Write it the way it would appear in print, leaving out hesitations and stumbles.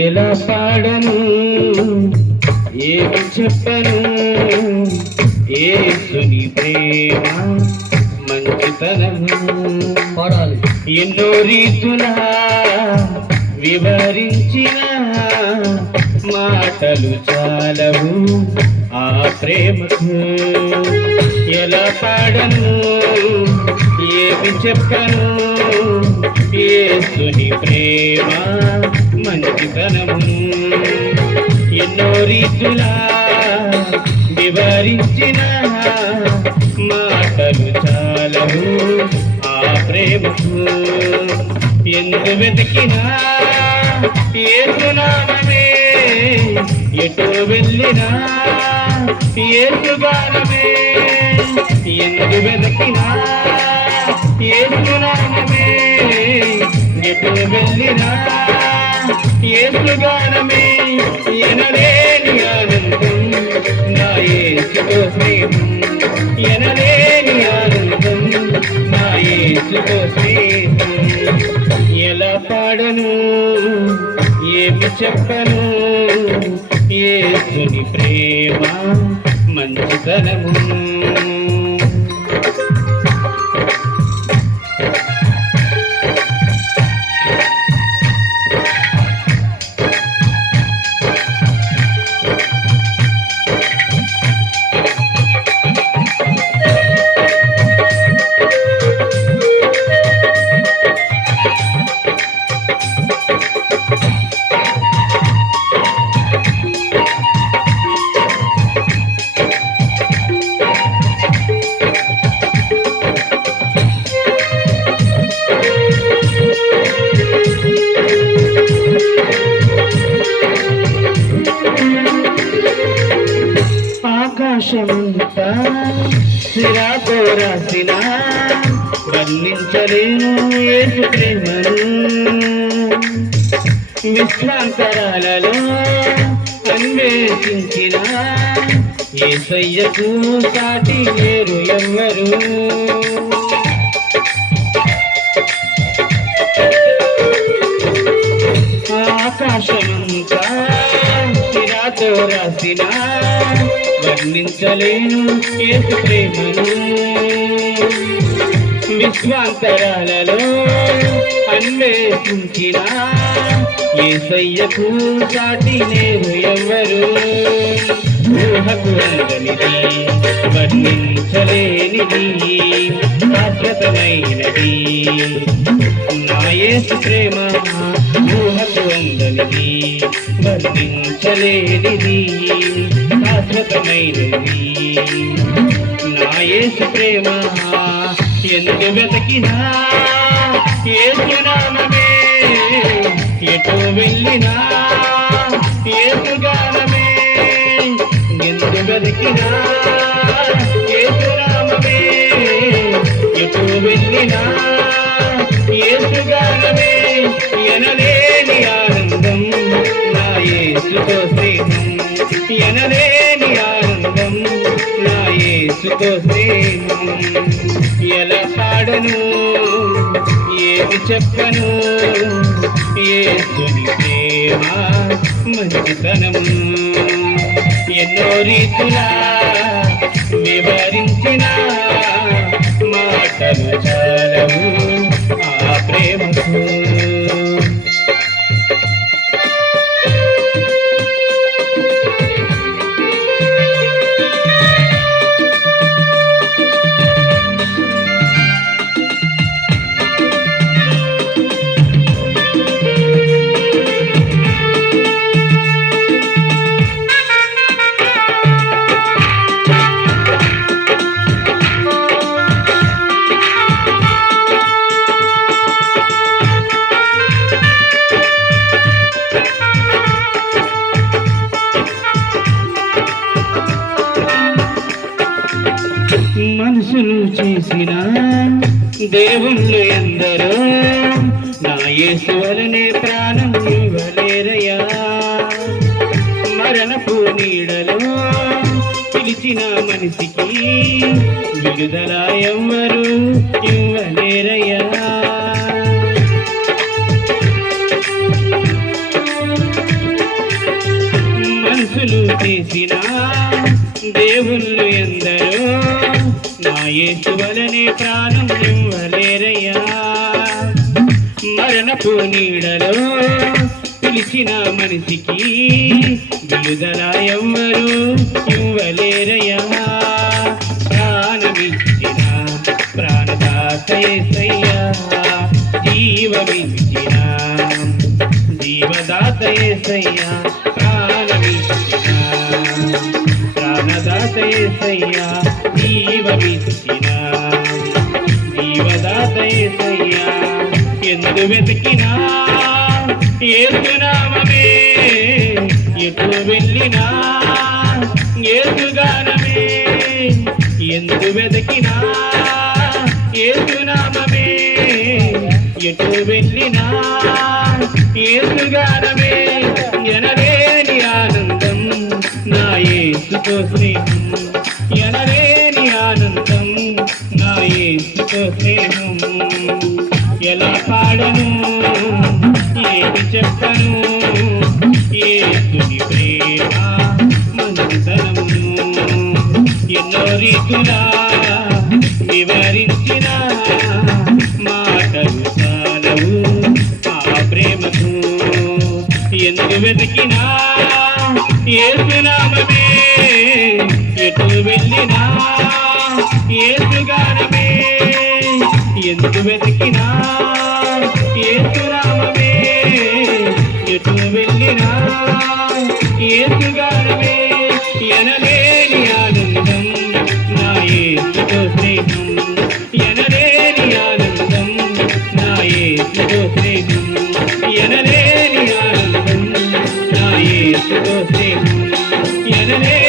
ఎలా పాడను ఏమి చెప్పను యేసుని ప్రేమ మంచితనము పాడాలి. ఎన్నో రీతులా వివరించిన మాటలు చాలవు ఆ ప్రేమకు. ఎలా పాడను ఏమి చెప్పను యేసుని ప్రేమ మంచితనము. ఎన్నో రీతులా వివరించిన మాటలు చాలవు ఆ ప్రేమకు. ఎందు వెతికినా యేసు నామమే, ఎటు వెళ్ళినా యేసు గానమే. ఎందు వెతికినా యేసు నామమే, ఎటు వెళ్ళినా యేసు గానమే. ఎనలేని ఆనందం నా యేసుతో స్నేహం, ఎనలేని ఆనందం నా యేసుతో స్నేహం. ఎలా పాడను ఏమి చెప్పను యేసుని ప్రేమ మంచితనము. ఆకాశమంతా సిరాతో రాసిన వర్ణించలేను యేసు ప్రేమను. విశ్వాంతరాలలో అన్వేషించిన యేసయ్యకు సాటి లేరు ఎవ్వరు. ఆకాశమంతా సిరాతో రాసిన వర్ణించలేను యేసు ప్రేమను. విశ్వాంతరాలలో అన్వేషించిన యేసయ్యకు సాటి లేరు ఎవ్వరు. ఊహకు అందనిది వర్ణించలేనిది శాశ్వతమైనది నా యేసు ప్రేమ. ఊహకు అందనిది వర్ణించలేనిది శాశ్వతమైనది నా యేసు ప్రేమ. ఎందు వెతికినా యేసు నామమే, ఎటు వెళ్ళినా యేసు గానమే. ఎందు వెతికినా యేసు నామమే, ఎటు వెళ్ళినా యేసు గానమే. ఎనలేని ఆనందం నా యేసుతో స్నేహం, ఎనలేని ఆనందం నా యేసుతో స్నేహం. ఎలా పాడను ఏమి చెప్పను యేసుని ప్రేమ మంచితనము. ఎన్నో రీతులా వివరించిన మాటలు చాలవు ఆ ప్రేమకు. మనుషులు చేసిన దేవుళ్ళు ఎందరో నా యేసు వలనే ప్రాణం ఇవ్వలేరయ్యా. మరణపు నీడలో పిలిచిన మనిషికి విడుదల ఎవ్వరు ఇవ్వలేరయ్యా. చేసిన దేవుళ్ళు ఎందరో నా యేసు వలనే ప్రాణం ఇవ్వలేరయ్యా. మరణపు నీడలో పిలిచిన మనిషికి విడుదల ఎవ్వరు ఇవ్వలేరయ్యా. ప్రాణమిచ్చిన ప్రాణదాత యేసయ్యా, జీవమిచ్చిన జీవదాత యేసయ్యా, ప్రాణమిచ్చిన ప్రాణదాత యేసయ్యా, జీవమిచ్చిన జీవదాత యేసయ్యా. ఎందు వెతికినా యేసు నామమే, ఎటు వెళ్ళినా యేసు గానమే. ఎందు వెతికినా యేసు నామమే, ఎటు వెళ్ళినా యేసు గానమే. ఎనలేని ఆనందం నా యేసుతో స్నేహం, ఎనలేని ఆనందం నా యేసుతో స్నేహం. ఎలా పాడను ఏమి చెప్పను యేసుని ప్రేమ మంచితనమును. ఎన్నో రీతులా వివరించిన మాటలు చాలవు ఆ ప్రేమకు. ఎందు వెతికినా యేసు నామమే, ఎటు వెళ్ళినా యేసు గానమే. ఎందు వెతికినా యేసు నామమే, ఎటు వెళ్ళినా యేసు గానమే. ఎనలేని ఆనందం నా యేసుతో స్నేహం, ఎనలేని ఆనందం నా యేసుతో స్నేహం, ఎనలేని ఆనందం నా యేసుతో స్నేహం, ఎనలేని